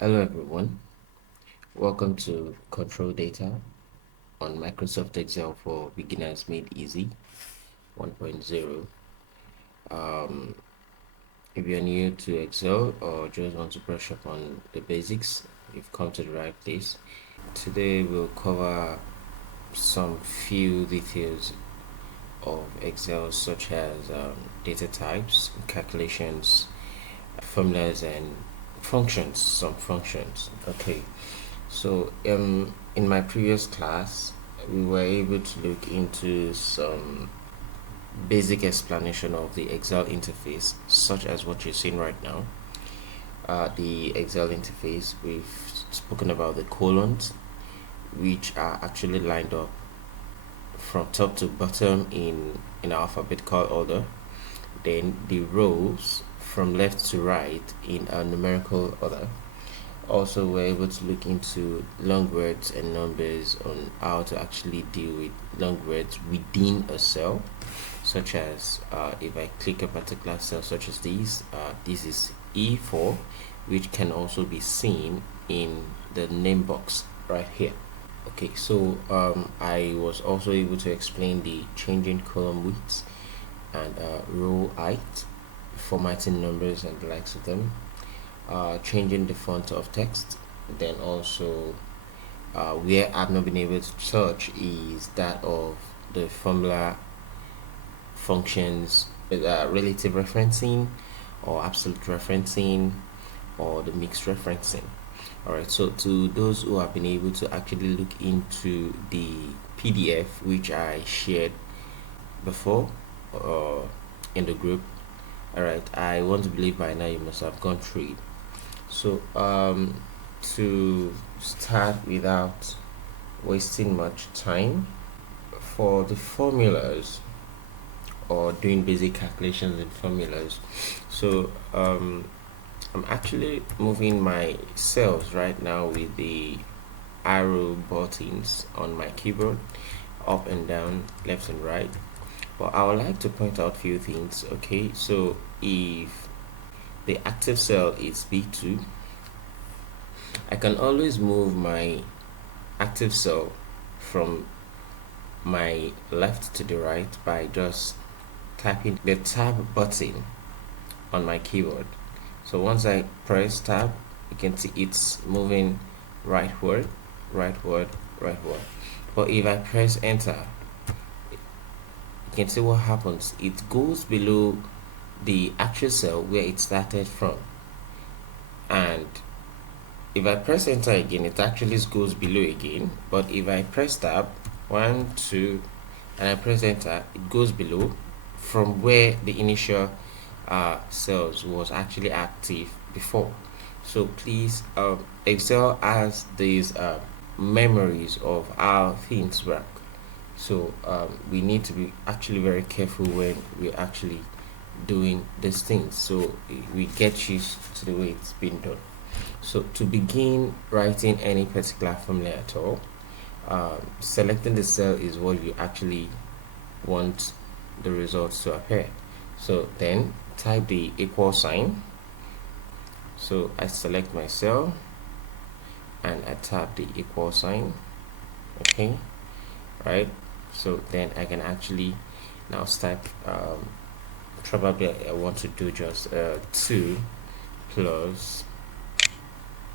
Hello everyone, welcome to Control Data on Microsoft Excel for Beginners Made Easy 1.0. Um, if you're new to Excel or just want to brush up on the basics, you've come to the right place. Today we'll cover some few details of Excel such as data types, calculations, formulas and functions, some functions. Okay. So, in my previous class, we were able to look into some basic explanation of the Excel interface, such as what you're seeing right now. The Excel interface, we've spoken about the columns, which are actually lined up from top to bottom in alphabetical order. Then the rows from left to right in a numerical order. Also, we're able to look into long words and numbers on how to actually deal with long words within a cell, such as if I click a particular cell such as this is E4, which can also be seen in the name box right here. Okay, so I was also able to explain the changing column widths and row height, formatting numbers and the likes of them, changing the font of text. Then also where I've not been able to search is that of the formula functions, relative referencing or absolute referencing or the mixed referencing. All right, so to those who have been able to actually look into the PDF which I shared before in the group, all right, I want to believe by now you must have gone through it. So to start without wasting much time, for the formulas or doing basic calculations in formulas, so I'm actually moving my cells right now with the arrow buttons on my keyboard, up and down, left and right. But I would like to point out a few things. Okay, so if the active cell is B2, I can always move my active cell from my left to the right by just tapping the tab button on my keyboard. So once I press tab, you can see it's moving rightward, rightward, rightward. But if I press enter, you can see what happens. It goes below the actual cell where it started from. And if I press enter again, it actually goes below again. But if I press tab, 1, 2, and I press enter, it goes below from where the initial cells was actually active before. So please, Excel has these memories of how things work. So we need to be actually very careful when we're actually doing these things, so we get used to the way it's been done. So to begin writing any particular formula at all, selecting the cell is what you actually want the results to appear. So then type the equal sign. So I select my cell and I tap the equal sign. Okay, right? So then I can actually now start. Probably I want to do just 2 plus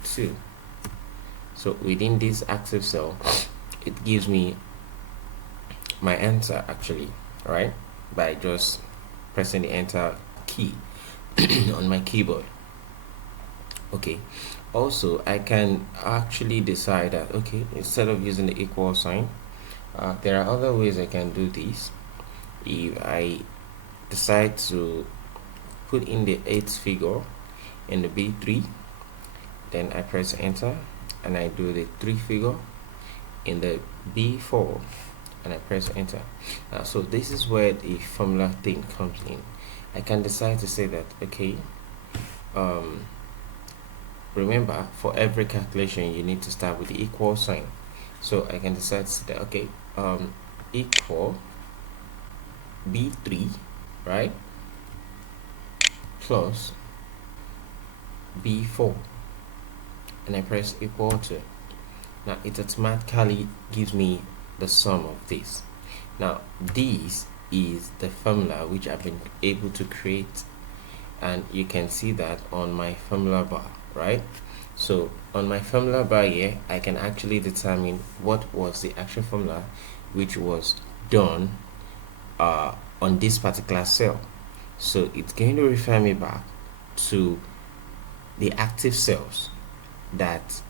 2. So within this active cell, it gives me my answer actually, right? By just pressing the enter key on my keyboard. Okay, also I can actually decide that, okay, instead of using the equal sign, there are other ways I can do this. If I decide to put in the 8th figure in the B3, then I press enter and I do the 3 figure in the B4 and I press enter. So this is where the formula thing comes in. I can decide to say that, okay, remember, for every calculation you need to start with the equal sign. So I can decide to say that, okay, equal B3, right, plus B4. and I press equal to. Now it automatically gives me the sum of this. Now this is the formula which I've been able to create, and you can see that on my formula bar, right? So on my formula bar here, I can actually determine what was the actual formula which was done on this particular cell. So it's going to refer me back to the active cells that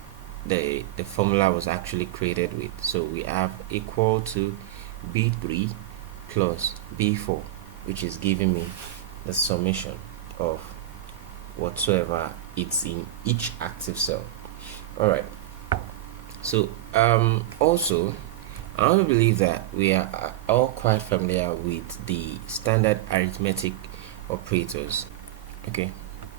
the formula was actually created with. So we have equal to B3 plus B4, which is giving me the summation of whatsoever it's in each active cell. All right. So also, I want to believe that we are all quite familiar with the standard arithmetic operators. Okay,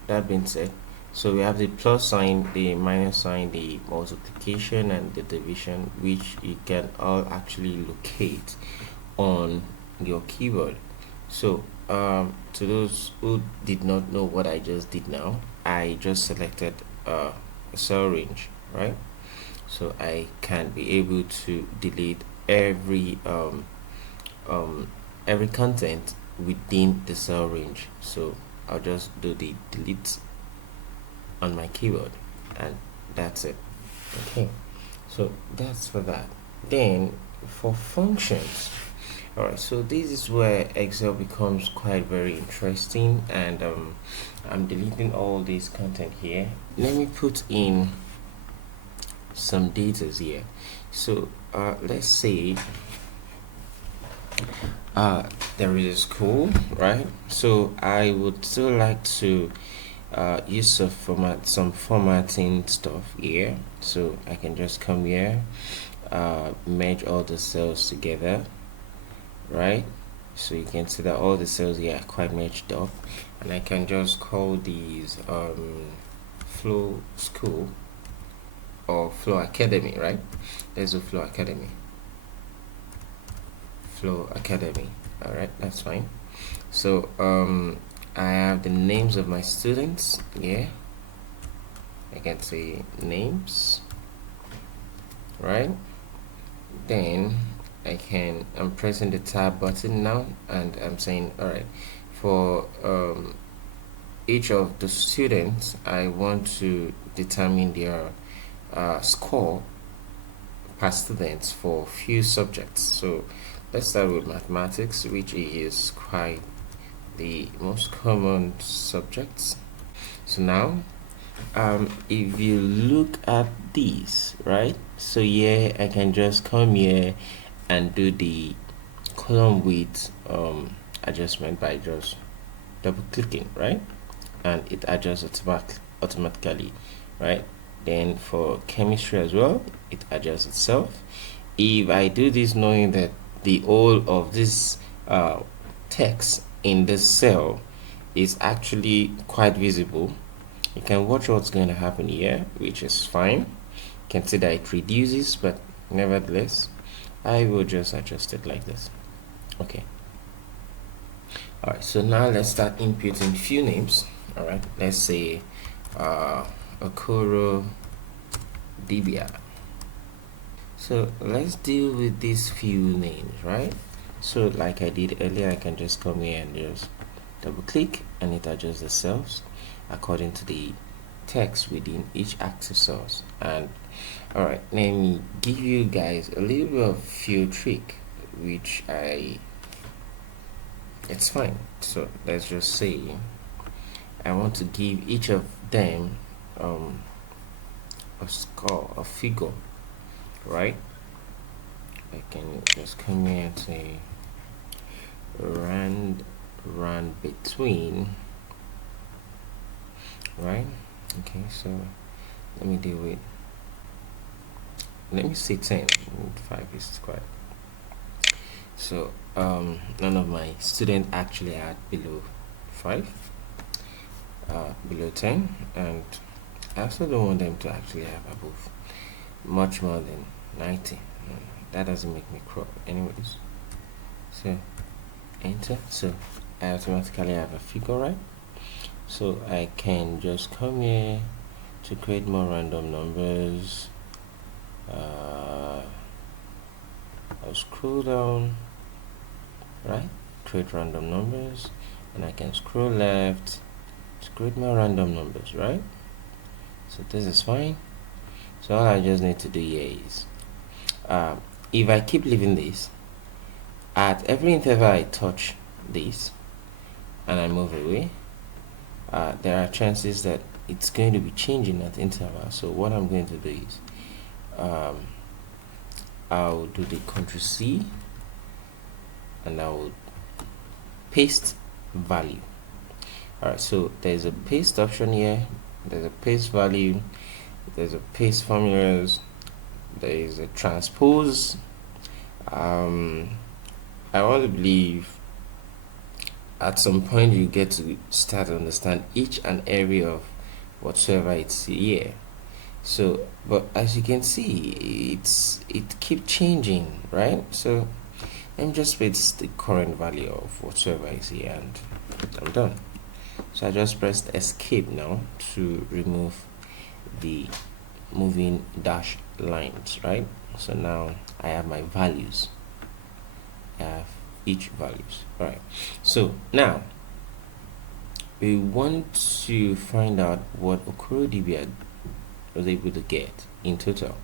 that being said, so we have the plus sign, the minus sign, the multiplication, and the division, which you can all actually locate on your keyboard. So to those who did not know what I just did now, I just selected a cell range, right? So I can be able to delete every content within the cell range. So I'll just do the delete on my keyboard, and that's it. Okay, so that's for that. Then for functions, all right, so this is where Excel becomes quite very interesting, and I'm deleting all this content here. Let me put in some data here. So let's say there is a school, right? So I would still like to use some formatting stuff here. So I can just come here, merge all the cells together, right? So you can see that all the cells here are quite merged up, and I can just call these Flow School or Flow Academy, right? There's a Flow Academy. Flow Academy. All right, that's fine. So I have the names of my students. Yeah, I can say names, right? Then I'm pressing the tab button now, and I'm saying, all right, for each of the students, I want to determine their score per students for few subjects. So let's start with mathematics, which is quite the most common subjects. So now if you look at these, right, so yeah, I can just come here and do the column width adjustment by just double clicking, right, and it adjusts automatically, right? Then for chemistry as well, it adjusts itself. If I do this knowing that the whole of this text in this cell is actually quite visible, you can watch what's going to happen here, which is fine. You can see that it reduces, but nevertheless I will just adjust it like this. Okay, all right, so now let's start inputting few names. All right, let's say Okoro Dibia. So let's deal with these few names, right? So like I did earlier, I can just come here and just double click, and it adjusts the cells according to the text within each active cells. And all right, let me give you guys a little bit of few trick, which it's fine. So let's just say I want to give each of them a score, a figure, right? I can just come here and say run between, right? Okay, so let me deal with, let me say 10. 5 is quite, so none of my students actually had below 5, below 10, and I also don't want them to actually have above much more than 90. That doesn't make me crow anyways. So enter. So I automatically have a figure, right? So I can just come here to create more random numbers, I'll scroll down, right, create random numbers, and I can scroll left to create more random numbers, right? So this is fine. So all I just need to do here is if I keep leaving this, at every interval I touch this and I move away, there are chances that it's going to be changing at interval. So what I'm going to do is I'll do the Ctrl C and I'll paste value. Alright, so there's a paste option here, there's a paste value, there's a paste formulas, there is a transpose. I want to believe at some point you get to start to understand each and every of whatsoever it's here. So but as you can see, it keep changing, right? So let me just paste the current value of whatsoever is here and I'm done. So I just pressed escape now to remove the moving dash lines, right? So now I have my values, I have each values. Right, so now we want to find out what OkoroDB was able to get in total,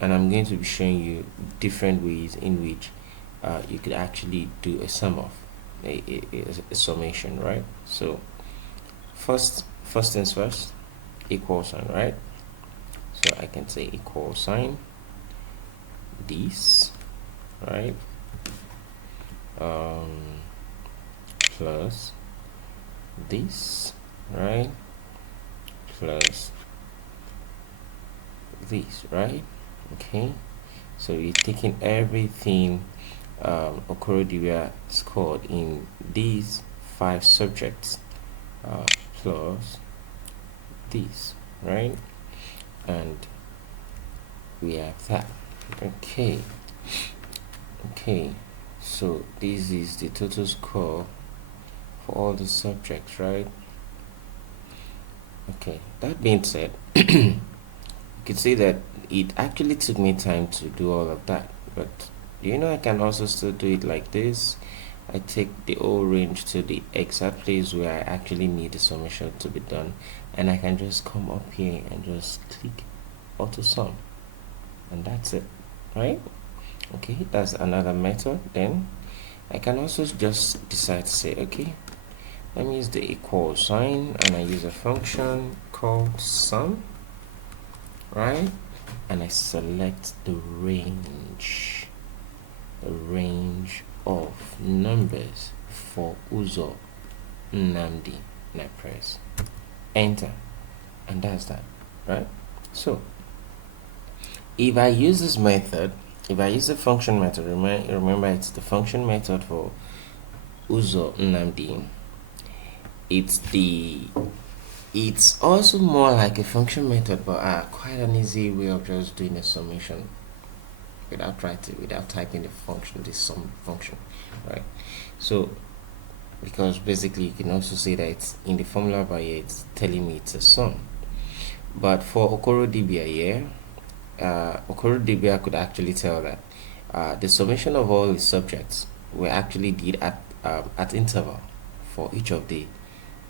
and I'm going to be showing you different ways in which you could actually do a sum of a summation, right? So first things first, equal sign, right? So I can say equal sign this, right, plus this, right, plus this, right? Okay, so you're taking everything OkoroDB scored in these 5 subjects plus this, right? And we have that. Okay, so this is the total score for all the subjects, right? Okay, that being said, you can see that it actually took me time to do all of that, but I can also still do it like this. I take the whole range to the exact place where I actually need the summation to be done, and I can just come up here and just click auto sum, and that's it, right? Okay, that's another method. Then I can also just decide to say, okay, let me use the equal sign and I use a function called sum, right? And I select the range of numbers for Uzo Nnamdi, and I press enter, and that's that, right? So if I use this method, if I use the function method, remember it's the function method for Uzo Nnamdi, it's also more like a function method, but quite an easy way of just doing a summation without typing the sum function, right? So because basically you can also say that it's in the formula bar here, it's telling me it's a sum. But for OkoroDB here, OkoroDB I could actually tell that the summation of all the subjects were actually did at interval for each of the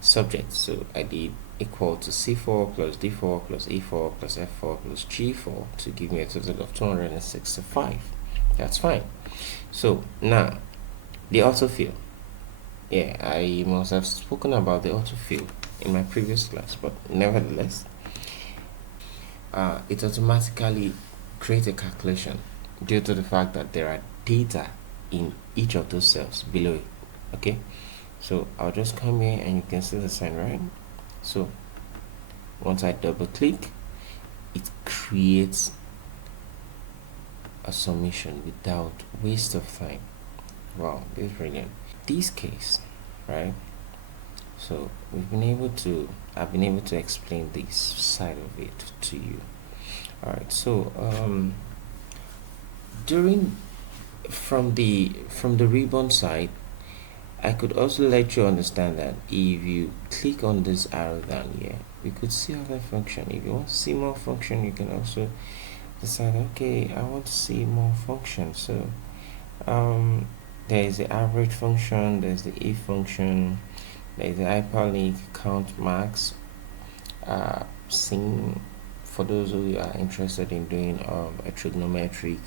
subjects. So I did equal to C4 plus D4 plus E4 plus F4 plus G4 to give me a total of 265. That's fine. So now the autofill. Yeah, I must have spoken about the autofill in my previous class, but nevertheless, it automatically creates a calculation due to the fact that there are data in each of those cells below it. Okay, so I'll just come here and you can see the sign, right? So once I double click, it creates a summation without waste of time. Wow, this is brilliant. This case, right? So I've been able to explain this side of it to you. All right, so from the ribbon side, I could also let you understand that if you click on this arrow down here, we could see other function. If you want to see more function, you can also decide, okay, I want to see more functions. So there is the average function, there's the if function, there's the hyperlink, count max, seen for those who are interested in doing a trigonometric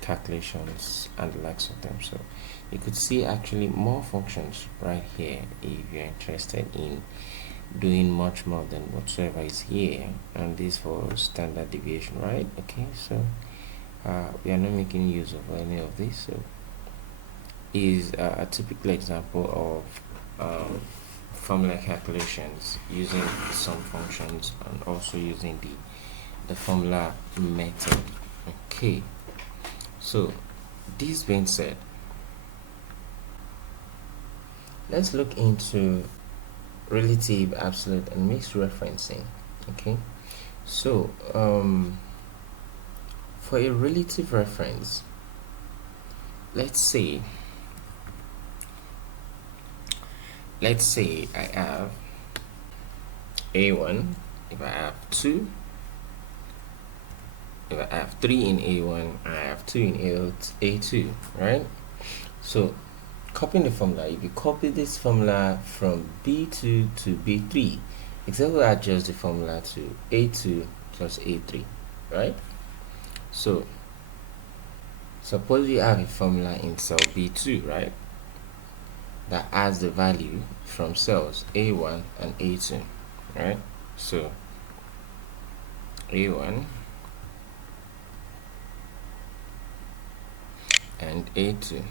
calculations and the likes of them. So you could see actually more functions right here if you're interested in doing much more than whatsoever is here, and this for standard deviation, right? Okay, so we are not making use of any of this. So is a typical example of formula calculations using some functions and also using the formula method. Okay, so this being said, let's look into relative, absolute, and mixed referencing. Okay, so for a relative reference, let's say I have A1, if I have 2, if I have 3 in A1, I have 2 in A2, right? So copying the formula, if you copy this formula from B2 to B3, Excel will adjust the formula to A2 plus A3, right? So suppose you have a formula in cell B2, right, that adds the value from cells A1 and A2, right? So A1 and A2.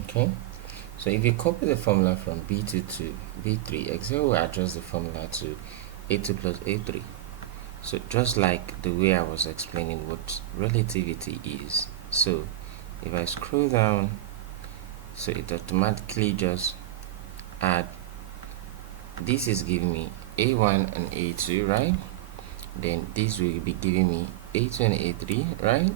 Okay, so if you copy the formula from B2 to B3, Excel will adjust the formula to A2 plus A3. So just like the way I was explaining what relativity is, so if I scroll down, so it automatically just add, this is giving me A1 and A2, right? Then this will be giving me A2 and A3, right?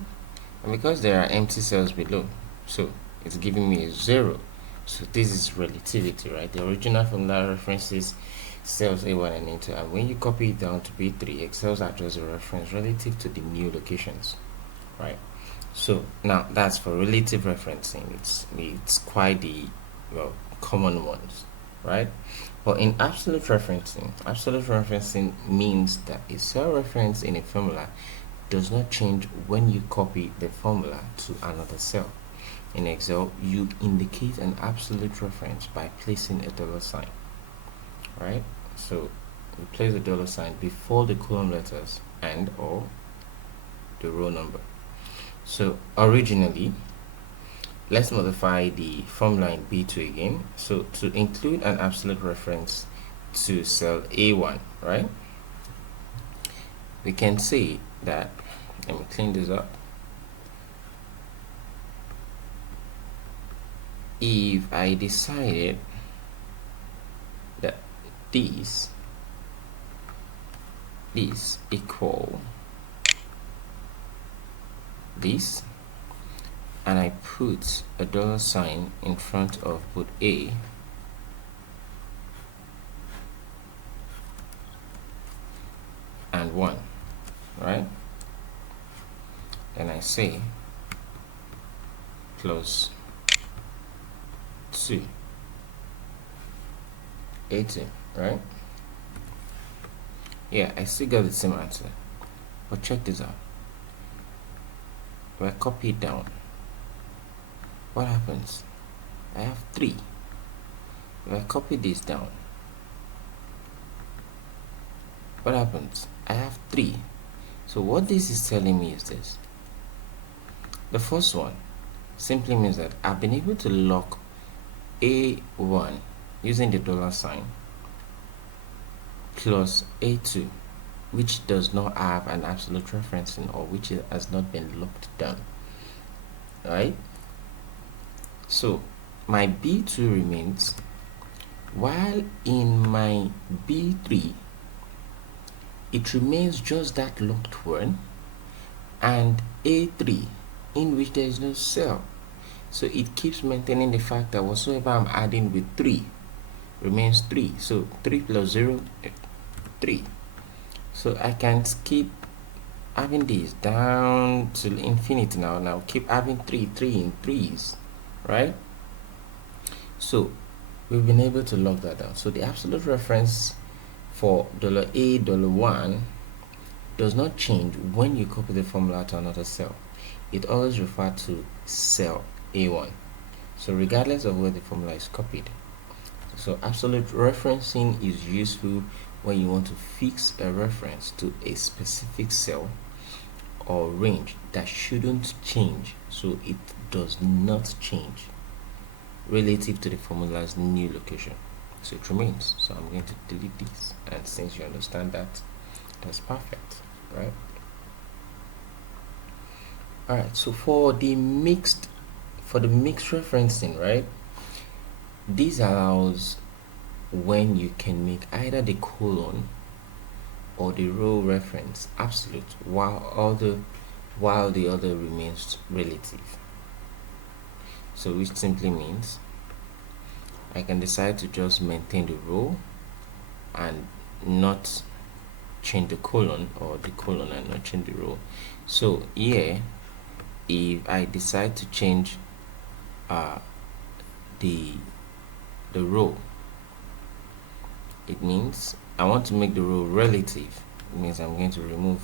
And because there are empty cells below, so it's giving me a 0. So this is relativity, right? The original formula references cells A1 and A2, and when you copy it down to B3, Excel adjusts the reference relative to the new locations, right? So now that's for relative referencing. It's quite the common ones, right? But in absolute referencing means that a cell reference in a formula does not change when you copy the formula to another cell. In Excel, you indicate an absolute reference by placing a dollar sign, right? So you place a dollar sign before the column letters and or the row number. So originally, let's modify the formula in B2 again. So to include an absolute reference to cell A1, right, we can say that, let me clean this up. If I decided that this equal this, and I put a dollar sign in front of both A and 1, right? Then I say plus 2 A2, right? Yeah, I still got the same answer, but check this out. If I copy it down, what happens? I have 3. If I copy this down, what happens? I have 3. So what this is telling me is this. The first one simply means that I've been able to lock A1 using the dollar sign plus A2, which does not have an absolute referencing, or which has not been locked down, right? So my B2 remains, while in my B3 it remains just that locked one, and A3 in which there is no cell. So it keeps maintaining the fact that whatsoever I'm adding with 3 remains 3. So 3 plus 0, 3. So I can keep having this down to infinity now. Now keep having 3 in 3's, right? So we've been able to log that down. So the absolute reference for $A, $1 does not change when you copy the formula to another cell. It always refers to cell A1. So regardless of where the formula is copied. So absolute referencing is useful when you want to fix a reference to a specific cell or range that shouldn't change, so it does not change relative to the formula's new location. So it remains. So I'm going to delete this, and since you understand that, that's perfect, right? All right, so for the mixed referencing, right, this allows when you can make either the colon or the row reference absolute while the other remains relative. So which simply means I can decide to just maintain the row and not change the colon, or the colon and not change the row. So here, if I decide to change the row, it means I want to make the row relative. It means I'm going to remove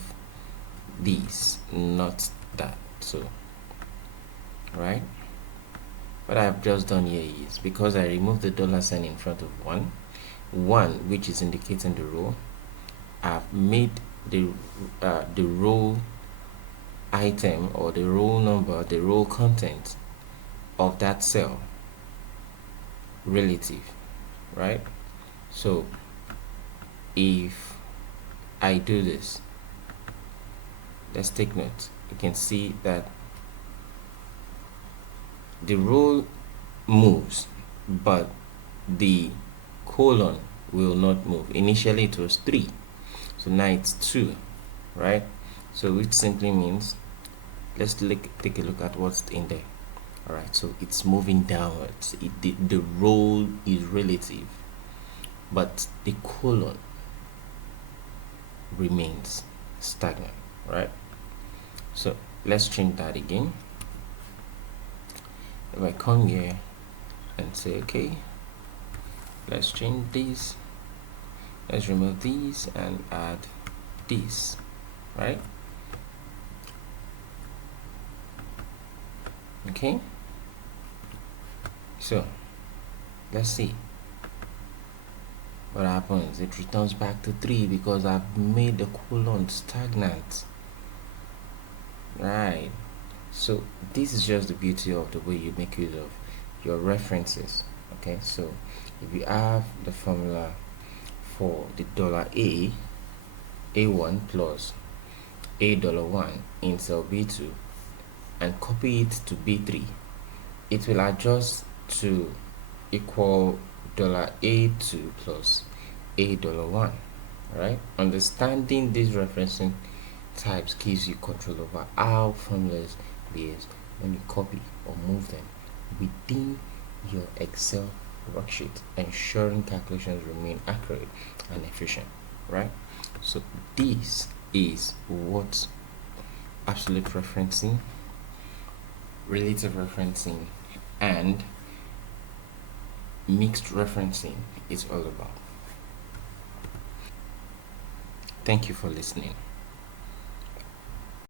these, not that. So right, what I've just done here is, because I removed the $sign in front of 1, which is indicating the row, I've made the row item, or the row number, the row content of that cell relative, right? So if I do this, let's take note. You can see that the row moves, but the colon will not move. Initially it was 3, so now it's 2, right? So which simply means, let's take a look at what's in there. All right, so it's moving downwards. The row is relative, but the colon remains stagnant, right? So let's change that again. If I come here and say, okay, let's change these, let's remove these and add this, right? Okay, so let's see what happens. It returns back to 3 because I've made the colon stagnant, right? So this is just the beauty of the way you make use of your references. Okay, so if you have the formula for the A1 plus $1 in cell B2 and copy it to B3, it will adjust to equal $A2 plus $1, right? Understanding these referencing types gives you control over how formulas behave when you copy or move them within your Excel worksheet, ensuring calculations remain accurate and efficient, right? So this is what absolute referencing, relative referencing, and mixed referencing is all about. Thank you for listening.